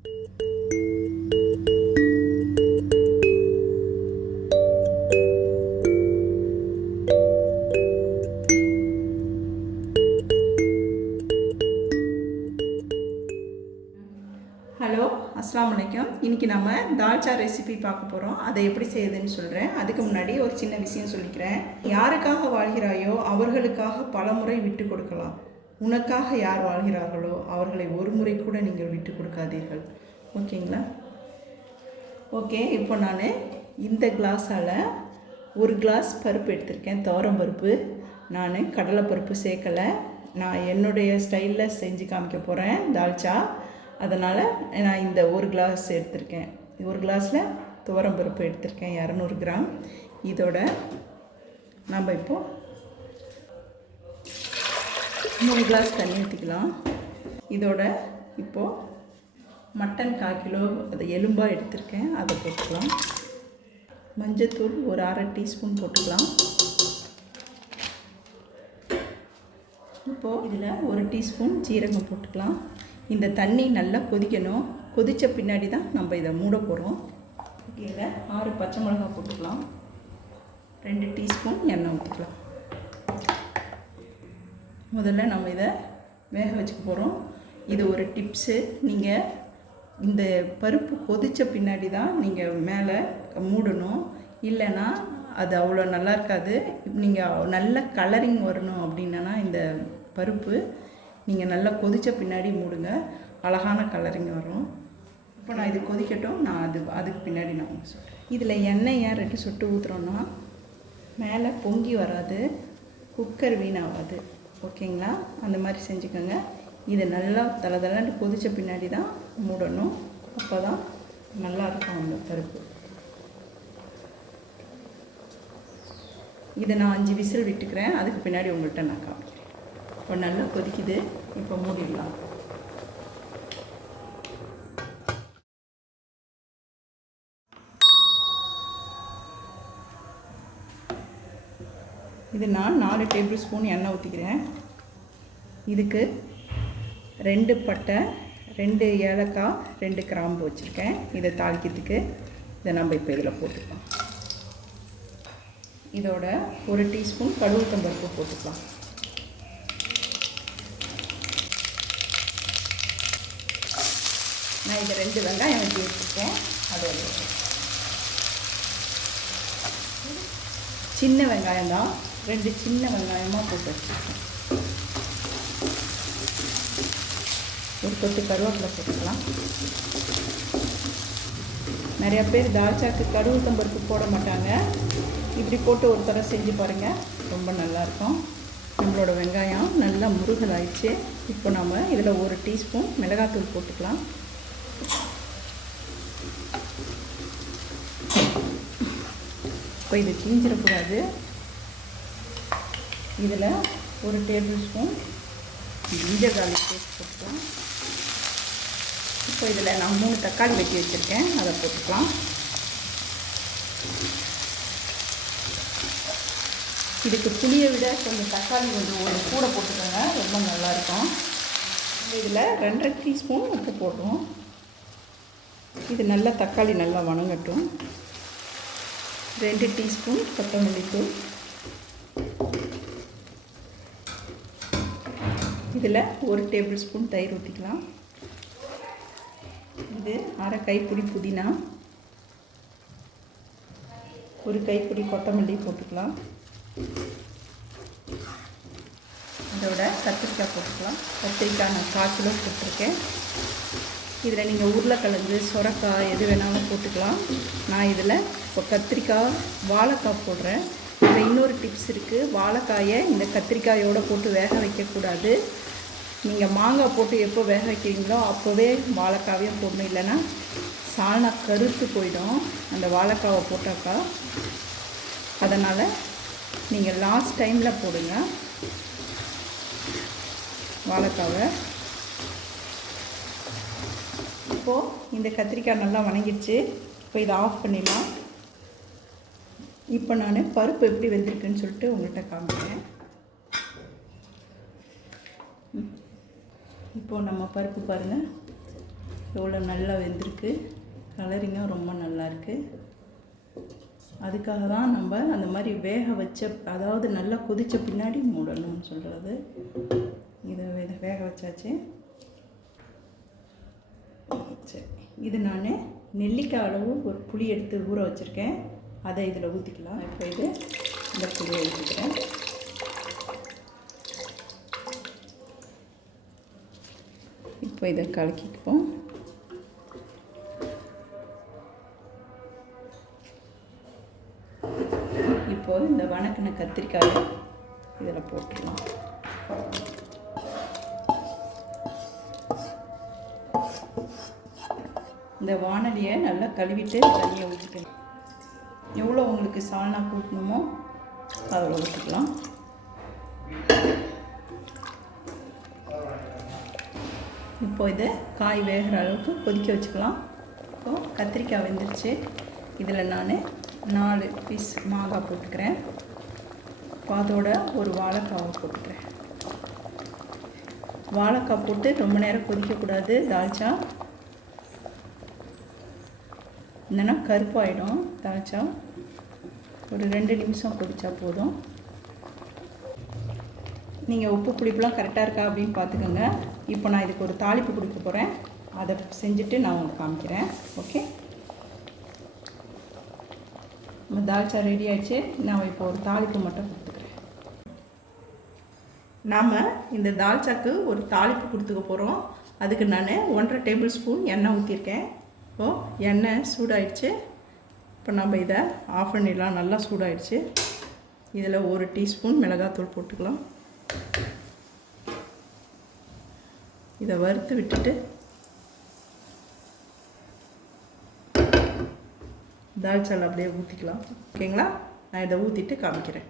Hello, அஸ்ஸலாமு அலைக்கும். இன்றைக்கி நம்ம தால்ச்சா ரெசிபி பார்க்க போகிறோம். அதை எப்படி செய்யுதுன்னு சொல்கிறேன். அதுக்கு முன்னாடி ஒரு சின்ன விஷயம் சொல்லிக்கிறேன். யாருக்காக வாழ்கிறாயோ அவர்களுக்காக பலமுறை விட்டு கொடுக்கலாம். உனக்காக யார் வாழ்கிறார்களோ அவர்களை ஒரு முறை கூட நீங்கள் விட்டு கொடுக்காதீர்கள். ஓகேங்களா? ஓகே, இப்போ நான் இந்த கிளாஸால் ஒரு கிளாஸ் பருப்பு எடுத்திருக்கேன். துவரம் பருப்பு. நான் கடலைப்பருப்பு சேர்க்கலை. நான் என்னுடைய ஸ்டைலில் செஞ்சு காமிக்க போகிறேன் தால்ச்சா. அதனால் நான் இந்த ஒரு கிளாஸ் எடுத்திருக்கேன். ஒரு கிளாஸில் துவரம் பருப்பு எடுத்திருக்கேன், 200 கிராம். இதோட நம்ம இப்போது 3 கிளாஸ் தண்ணி ஊற்றிக்கலாம். இதோட இப்போது மட்டன் 1/4 கிலோ அதை எலும்பாக எடுத்திருக்கேன், அதை போட்டுக்கலாம். மஞ்சத்தூள் ஒரு 1/2 டீஸ்பூன் போட்டுக்கலாம். இப்போது இதில் 1 டீஸ்பூன் ஜீரகம் போட்டுக்கலாம். இந்த தண்ணி நல்லா கொதிக்கணும். கொதித்த பின்னாடி தான் நம்ம இதை மூட போகிறோம். இதில் 6 பச்சை மிளகாய் போட்டுக்கலாம். 2 டீஸ்பூன் எண்ணெய் ஊற்றிக்கலாம். முதல்ல நம்ம இதை வேக வச்சுக்க போகிறோம். இது ஒரு டிப்ஸு. நீங்கள் இந்த பருப்பு கொதித்த பின்னாடி தான் நீங்கள் மேலே மூடணும். இல்லைன்னா அது அவ்வளோ நல்லா இருக்காது. நீங்கள் நல்ல கலரிங் வரணும் அப்படின்னா இந்த பருப்பு நீங்கள் நல்லா கொதித்த பின்னாடி மூடுங்க, அழகான கலரிங் வரும். இப்போ நான் இது கொதிக்கட்டும், நான் அதுக்கு பின்னாடி நான் சொல்கிறேன். இதில் எண்ணெய் ஏன் 2 சொட்டு ஊற்றுறோன்னா மேலே பொங்கி வராது, குக்கர் வீணாகாது. ஓகேங்களா? அந்த மாதிரி செஞ்சுக்கோங்க. இதை நல்லா தளன்னு கொதித்த பின்னாடி தான் மூடணும். அப்போ தான் நல்லாயிருக்கும் அந்த பருப்பு. இதை நான் 5 விசில் விட்டுக்கிறேன். அதுக்கு பின்னாடி உங்கள்கிட்ட நான் காமிக்கிறேன். இப்போ நல்லா கொதிக்குது. இப்போ மூடிடலாம். இது நான் 4 டேபிள் ஸ்பூன் எண்ணெய் ஊற்றிக்கிறேன். இதுக்கு 2 பட்டை, 2 ஏலக்காய், 2 கிராம்பு வச்சுருக்கேன். இதை தாளிக்கிறதுக்கு இதை நம்ம இப்போ இதில் போட்டுக்கலாம். இதோட 1 டீஸ்பூன் கடுகுத்தம்பருப்பு போட்டுக்கலாம். நான் இதை 2 வெங்காயம் வெட்டி வச்சுருக்கேன். அதோட சின்ன வெங்காயம் தான், 2 சின்ன வெங்காயமாக போட்டு வச்சுருக்கேன். ஒரு கொத்து கருவேப்பிலை போட்டுக்கலாம். நிறையா பேர் தால்ச்சாக்கு கடுகுத்தம்பருப்பு போட மாட்டாங்க. இப்படி போட்டு ஒரு தடவை செஞ்சு பாருங்கள், ரொம்ப நல்லாயிருக்கும். நம்மளோட வெங்காயம் நல்லா முருகல் ஆயிடுச்சு. இப்போ நம்ம இதில் 1 டீஸ்பூன் மிளகாத்தூள் போட்டுக்கலாம். இப்போ இது தீஞ்சிடக்கூடாது. இதில் 1 tablespoon ginger garlic paste போட்டுக்கலாம். இப்போ இதில் நான் 3 தக்காளி வெட்டி வச்சுருக்கேன், அதை போட்டுக்கலாம். இதுக்கு புளியை விட கொஞ்சம் தக்காளி கொஞ்சம் ஒரு கூட போட்டுக்கோங்க, ரொம்ப நல்லாயிருக்கும். இதில் 2.5 டீஸ்பூன் உப்பு போடுறோம். இது நல்லா தக்காளி நல்லா வணங்கட்டும். 2 டீஸ்பூன் கொத்தமல்லி தூள். இதில் 1 டேபிள் ஸ்பூன் தயிர் ஊற்றிக்கலாம். இது 1/2 கைப்பிடி புதினா, 1 கைப்பிடி கொத்தமல்லி போட்டுக்கலாம். இதோட கத்திரிக்காய் போட்டுக்கலாம். கத்திரிக்காய் நான் 1/4 கிலோ போட்டிருக்கேன். இதில் நீங்கள் உருளைக்கிழங்கு, சொரக்காய் எது வேணாலும் போட்டுக்கலாம். நான் இதில் இப்போ கத்திரிக்காய், வாழைக்காய் போடுறேன். இதில் இன்னொரு டிப்ஸ் இருக்குது. வாழைக்காயை இந்த கத்திரிக்காயோடு போட்டு வேக வைக்கக்கூடாது. நீங்கள் மாங்காய் போட்டு எப்போ வேக வைக்கிறீங்களோ அப்போவே வாழைக்காவையும் போடணும். இல்லைன்னா சால்னா கருத்து போயிடும் அந்த வாழைக்காவை போட்டாக்கா. அதனால் நீங்கள் லாஸ்ட் டைமில் போடுங்க வாழைக்காவை. இப்போது இந்த கத்திரிக்காய் நல்லா வணங்கிடுச்சு. இப்போ இதை ஆஃப் பண்ணிடலாம். இப்போ நான் பருப்பு எப்படி வெந்திருக்குன்னு சொல்லிட்டு உங்கள்கிட்ட காமிக்கிறேன். இப்போது நம்ம பருப்பு பாருங்கள், எவ்வளோ நல்லா வெந்திருக்கு. கலரிங்கும் ரொம்ப நல்லா இருக்குது. அதுக்காக தான் நம்ம அந்த மாதிரி வேக வச்ச, அதாவது நல்லா கொதித்த பின்னாடி மூடணும்னு சொல்கிறது. இதை வேக வச்சாச்சு. சரி, இது நான் நெல்லிக்காய் அளவு ஒரு புளி எடுத்து ஊற வச்சுருக்கேன். அதை இதில் ஊற்றிக்கலாம். இப்போ இது இந்த புளியை ஊற்றிக்கிறேன். இப்போ இதை கலக்கிக்குவோம். இப்போது இந்த வணக்கின கத்திரிக்காயை இதில் போட்டுடலாம். இந்த வாணலியை நல்லா கழுவிட்டு தண்ணியை ஊற்றிக்கணும். எவ்வளோ உங்களுக்கு சால்னா கூட்டணுமோ அதில் ஊற்றிக்கலாம். இப்போ இதை காய் வேகிற அளவுக்கு கொதிக்க வச்சுக்கலாம். இப்போது கத்திரிக்காய் வெந்துருச்சு. இதில் நான் 4 பீஸ் மாங்காய் போட்டுக்கிறேன். இப்போ அதோட ஒரு வாழைக்காவை போட்டுக்கிறேன். வாழைக்காய் போட்டு ரொம்ப நேரம் கொதிக்கக்கூடாது. தால்ச்சா இல்லைன்னா கருப்பாயிடும். தால்ச்சா ஒரு 2 நிமிஷம் கொதிச்சா போதும். நீங்கள் உப்பு புளிப்புலாம் கரெக்டாக இருக்கா அப்படின்னு பார்த்துக்கோங்க. இப்போ நான் இதுக்கு ஒரு தாளிப்பு கொடுக்க போகிறேன். அதை செஞ்சுட்டு நான் உங்களுக்கு காமிக்கிறேன். ஓகே, நம்ம தால்ச்சா ரெடி ஆகிடுச்சு. நான் இப்போ ஒரு தாளிப்பு மட்டும் கொடுத்துக்கிறேன். நாம் இந்த தால்ச்சாக்கு ஒரு தாளிப்பு கொடுத்துக்க போகிறோம். அதுக்கு நான் 1.5 டேபிள் ஸ்பூன் எண்ணெய் ஊற்றிருக்கேன். இப்போது எண்ணெய் சூடாயிடுச்சு. இப்போ நம்ம இதை ஆஃப் பண்ணிடலாம். நல்லா சூடாயிடுச்சு. இதில் 1 டீஸ்பூன் மிளகாத்தூள் போட்டுக்கலாம். இதை வறுத்து விட்டுட்டு தால்ச்சாவில் அப்படியே ஊற்றிக்கலாம். ஓகேங்களா? நான் இதை ஊற்றிட்டு காமிக்கிறேன்.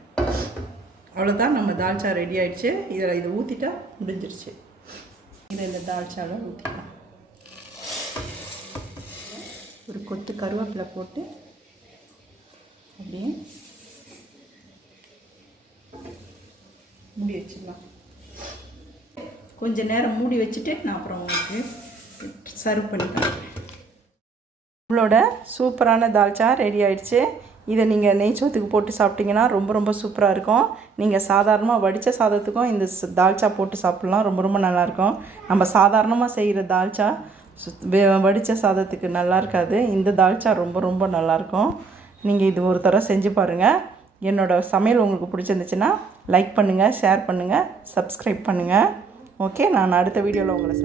அவ்வளோதான், நம்ம தால்ச்சா ரெடி ஆகிடுச்சு. இதை ஊற்றிட்டா முடிஞ்சிருச்சு. இதை இந்த தால்ச்சாவில் ஊற்றிக்கலாம். ஒரு கொத்து கருவேப்பிலை போட்டு அப்படியே மூடி வச்சிடலாம். கொஞ்சம் நேரம் மூடி வச்சுட்டு நான் அப்புறம் உங்களுக்கு சர்வ் பண்ணி காமிக்கிறேன். உங்களோட சூப்பரான தால்ச்சா ரெடி ஆகிடுச்சு. இதை நீங்கள் நெய் சோத்துக்கு போட்டு சாப்பிட்டிங்கன்னா ரொம்ப ரொம்ப சூப்பராக இருக்கும். நீங்கள் சாதாரணமாக வடித்த சாதத்துக்கும் இந்த தால்ச்சா போட்டு சாப்பிட்லாம். ரொம்ப ரொம்ப நல்லாயிருக்கும். நம்ம சாதாரணமாக செய்கிற தால்ச்சா வடித்த சாதத்துக்கு நல்லா இருக்காது. இந்த தால்ச்சா ரொம்ப ரொம்ப நல்லாயிருக்கும். நீங்கள் இது ஒரு தடவை செஞ்சு பாருங்கள். என்னோடய சமையல் உங்களுக்கு பிடிச்சிருந்துச்சுன்னா லைக் பண்ணுங்கள், ஷேர் பண்ணுங்கள், சப்ஸ்கிரைப் பண்ணுங்கள். ஓகே, நான் அடுத்த வீடியோவில் உங்களை